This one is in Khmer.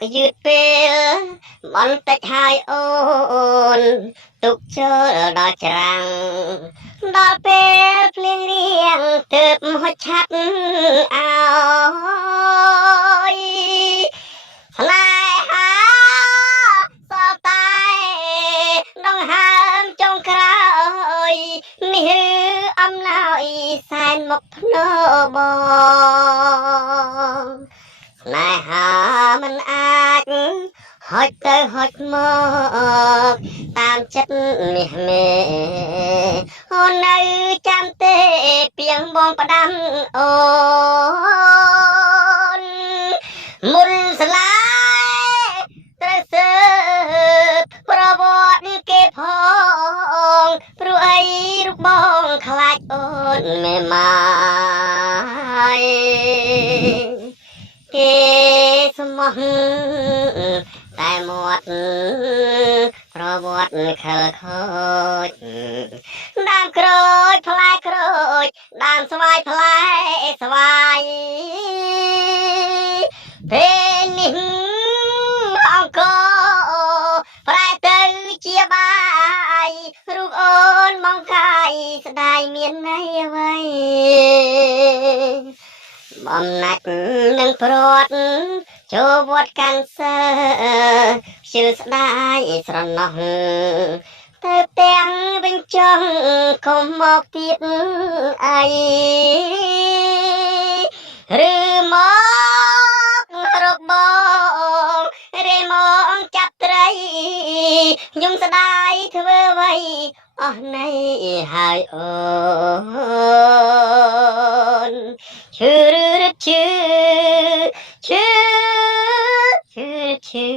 ก็ยืดពេលបន្តិចហើយអូនទុកចូលដល់ច្រាំងដល់ពេលភ្លៀងរៀងទើបហុចឆាត់អើយស្នេហាសល់តែដង្ហើមចុងក្រោយនេះឬអំណោយសែនមកភ្នើបងស្នេហាមិនអាចហុចទៅហុចមកតាមចិត្តមាសមេអូននៅចាំទេពីងបងផ្ដាំអូនមុនស្លាយត្រូវសើប្រវត្តិគេផងព្រោះអីរូបបងខ្លាចអូនមេម៉ាយគេស្មោះតែមាត់ប្រវត្តិខលខូចដើមក្រូចផ្លែក្រូចដើមស្វាយផ្លែស្វាយពេលនេះអង្គប្រែទៅជាបាយរូបអូនមកកាយស្ដាយមានន័យអ្វីបំណាច់នឹងព្រាត់ចូលវត្តកាន់សើជឿស្ដាយស្រណោះទៅទាំងវិញចង់កុំមកទៀតអីឬមករកបងរេមកចាប់ត្រីខ្ញុំស្ដាយធ្វើអ្វីអស់នៃហើយអូនឈឺឬឈឺឈឺឈឺឈឺ